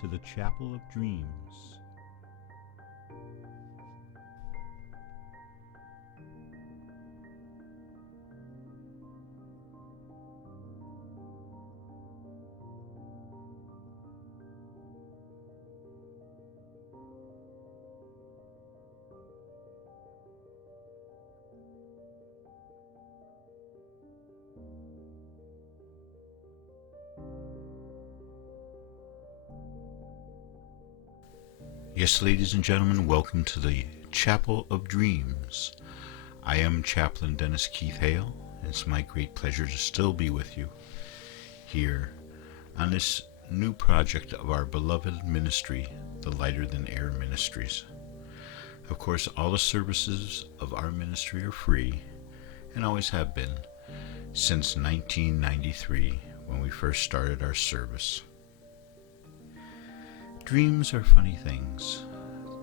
to the Chapel of Dreams. Yes, ladies and gentlemen, welcome to the Chapel of Dreams. I am Chaplain Dennis Keith Hale, and it's my great pleasure to still be with you here on this new project of our beloved ministry, the Lighter Than Air Ministries. Of course, all the services of our ministry are free, and always have been, since 1993, when we first started our service. Dreams are funny things.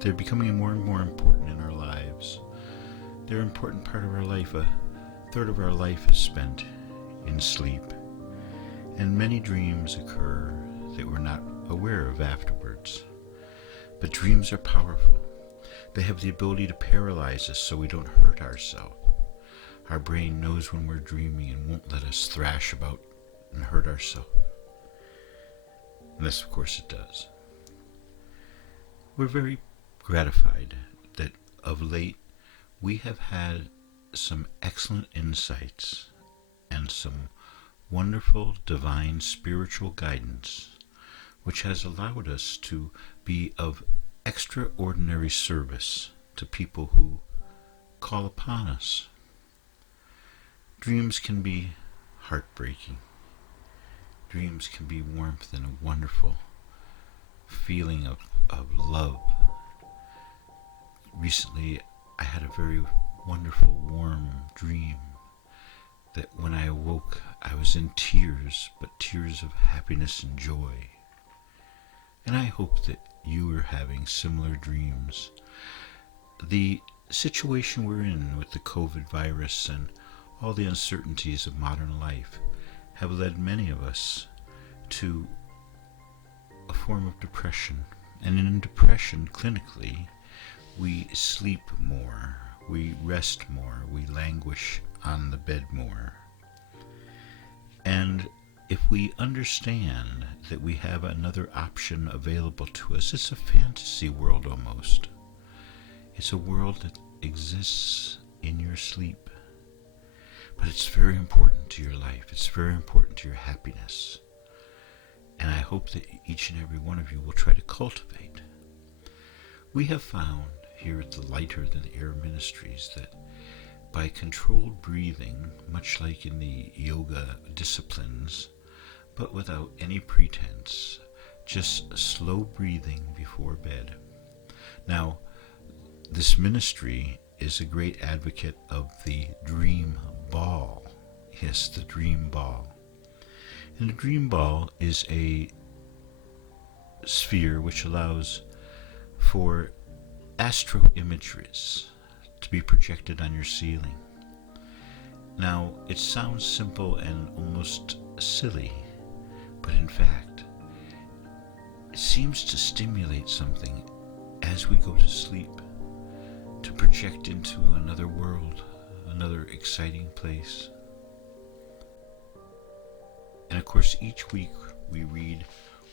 They're becoming more and more important in our lives. They're an important part of our life. A third of our life is spent in sleep. And many dreams occur that we're not aware of afterwards. But dreams are powerful. They have the ability to paralyze us so we don't hurt ourselves. Our brain knows when we're dreaming and won't let us thrash about and hurt ourselves. Unless, of course, it does. We're very gratified that of late we have had some excellent insights and some wonderful divine spiritual guidance, which has allowed us to be of extraordinary service to people who call upon us. Dreams can be heartbreaking. Dreams can be warmth and a wonderful feeling of love. Recently, I had a very wonderful, warm dream that when I awoke, I was in tears, but tears of happiness and joy. And I hope that you are having similar dreams. The situation we're in with the COVID virus and all the uncertainties of modern life have led many of us to a form of depression. And in depression, clinically, we sleep more, we rest more, we languish on the bed more. And if we understand that we have another option available to us, it's a fantasy world almost. It's a world that exists in your sleep. But it's very important to your life. It's very important to your happiness. And I hope that each and every one of you will try to cultivate. We have found here at the Lighter Than Air Ministries that by controlled breathing, much like in the yoga disciplines, but without any pretense, just slow breathing before bed. Now, this ministry is a great advocate of the dream ball. Yes, the dream ball. And the dream ball is a sphere which allows for astro imageries to be projected on your ceiling. Now, it sounds simple and almost silly, but in fact, it seems to stimulate something as we go to sleep, to project into another world, another exciting place. And of course, each week we read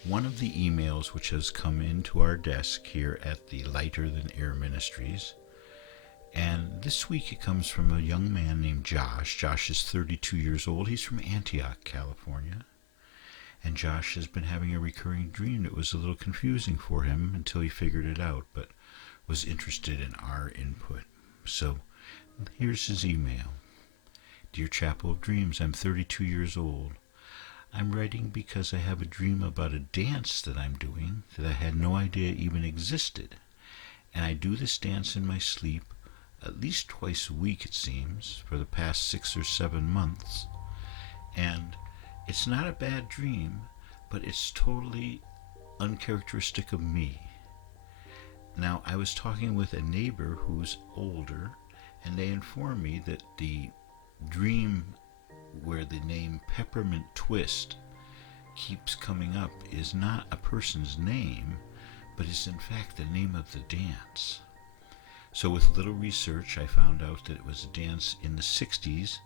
one of the emails which has come into our desk here at the Lighter Than Air Ministries. And this week it comes from a young man named Josh. Josh is 32 years old. He's from Antioch, California. And Josh has been having a recurring dream that was a little confusing for him until he figured it out, but was interested in our input. So here's his email. Dear Chapel of Dreams, I'm 32 years old. I'm writing because I have a dream about a dance that I'm doing that I had no idea even existed. And I do this dance in my sleep at least twice a week, it seems, for the past 6 or 7 months. And it's not a bad dream, but it's totally uncharacteristic of me. Now, I was talking with a neighbor who's older, and they informed me that the dream where the name Peppermint Twist keeps coming up is not a person's name, but is in fact the name of the dance. So with little research, I found out that it was a dance in the 60s,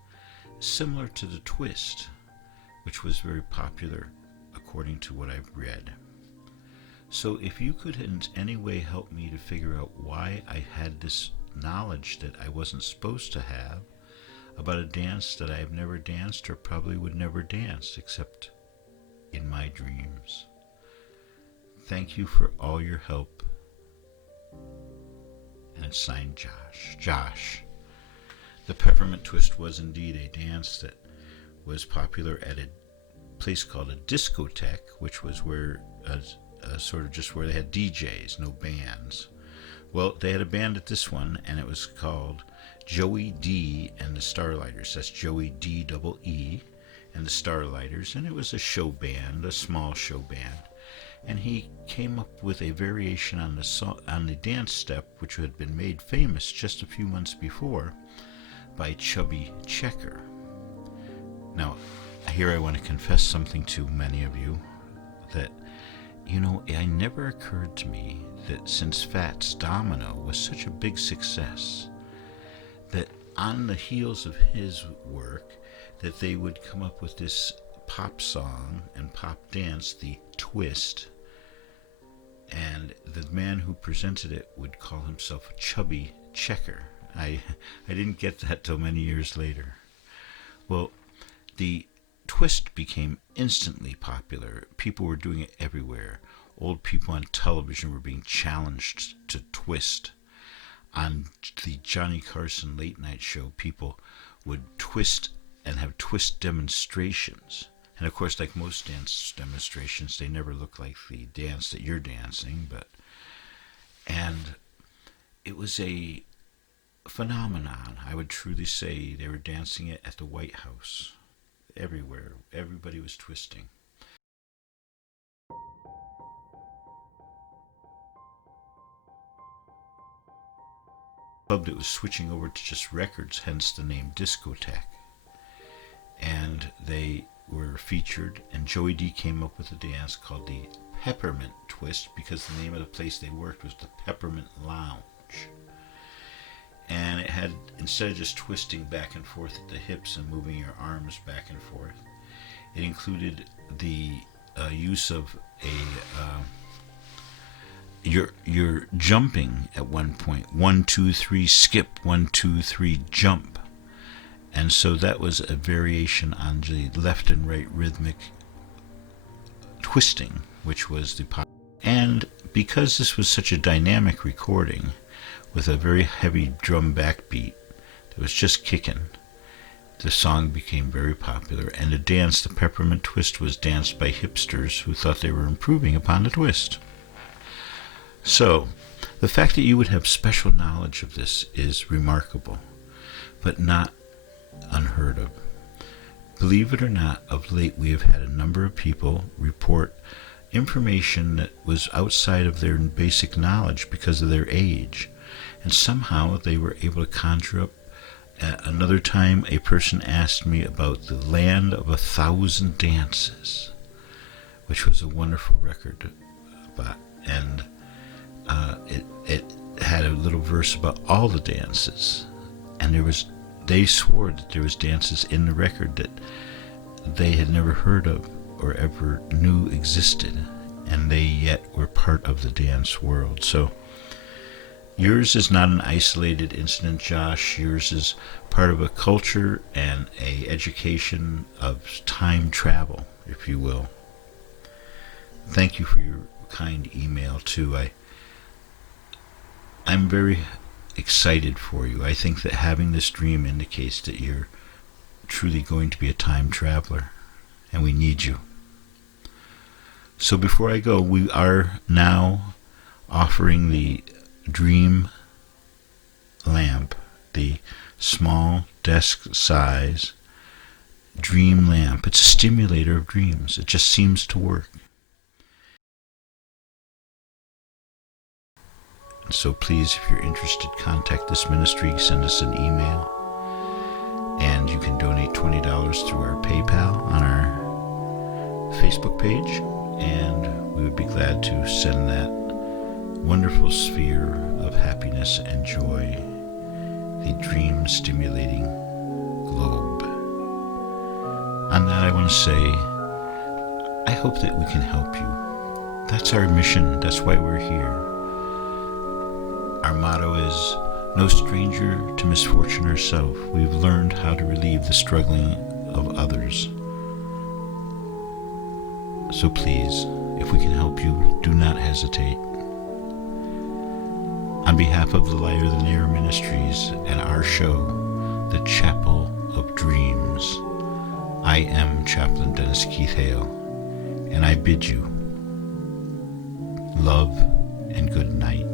similar to the twist, which was very popular according to what I've read. So if you could in any way help me to figure out why I had this knowledge that I wasn't supposed to have about a dance that I have never danced or probably would never dance except in my dreams. Thank you for all your help. And it's signed Josh. Josh. The peppermint twist was indeed a dance that was popular at a place called a discotheque, which was where sort of just where they had DJs, no bands. Well, they had a band at this one, and it was called Joey D and the Starlighters. That's Joey D double E and the Starlighters, and it was a show band, a small show band. And he came up with a variation on the dance step, which had been made famous just a few months before by Chubby Checker. Now, here I want to confess something to many of you, that it never occurred to me that since Fats Domino was such a big success, that on the heels of his work, that they would come up with this pop song and pop dance, the twist, and the man who presented it would call himself Chubby Checker. I didn't get that till many years later. Well, the twist became instantly popular. People were doing it everywhere. Old people on television were being challenged to twist. On the Johnny Carson late night show, people would twist and have twist demonstrations. And of course, like most dance demonstrations, they never look like the dance that you're dancing, and it was a phenomenon. I would truly say they were dancing it at the White House. Everywhere. Everybody was twisting. Club that was switching over to just records, hence the name discotheque. And they were featured, and Joey D came up with a dance called the Peppermint Twist because the name of the place they worked was the Peppermint Lounge. And it had, instead of just twisting back and forth at the hips and moving your arms back and forth, it included the use of you're jumping at one point. 1, 2, 3, skip. 1, 2, 3, jump. And so that was a variation on the left and right rhythmic twisting, which was the pop. And because this was such a dynamic recording with a very heavy drum backbeat that was just kicking, the song became very popular. And the dance, the Peppermint Twist, was danced by hipsters who thought they were improving upon the twist. So, the fact that you would have special knowledge of this is remarkable, but not unheard of. Believe it or not, of late we have had a number of people report information that was outside of their basic knowledge because of their age, and somehow they were able to conjure up. Another time a person asked me about the Land of 1,000 Dances, which was a wonderful record, and it had a little verse about all the dances, and they swore that there was dances in the record that they had never heard of or ever knew existed, and they yet were part of the dance world. So yours is not an isolated incident, Josh. Yours is part of a culture and a education of time travel, if you will. Thank you for your kind email too. I'm very excited for you. I think that having this dream indicates that you're truly going to be a time traveler, and we need you. So before I go, we are now offering the Dream Lamp, the small desk size dream lamp. It's a stimulator of dreams. It just seems to work. So please, if you're interested, contact this ministry, send us an email, and you can donate $20 through our PayPal on our Facebook page, and we would be glad to send that wonderful sphere of happiness and joy, the dream-stimulating globe. On that, I want to say, I hope that we can help you. That's our mission. That's why we're here. Our motto is, no stranger to misfortune ourselves. We've learned how to relieve the struggling of others. So please, if we can help you, do not hesitate. On behalf of the Lighter Than Air Ministries and our show, The Chapel of Dreams, I am Chaplain Dennis Keith Hale, and I bid you love and good night.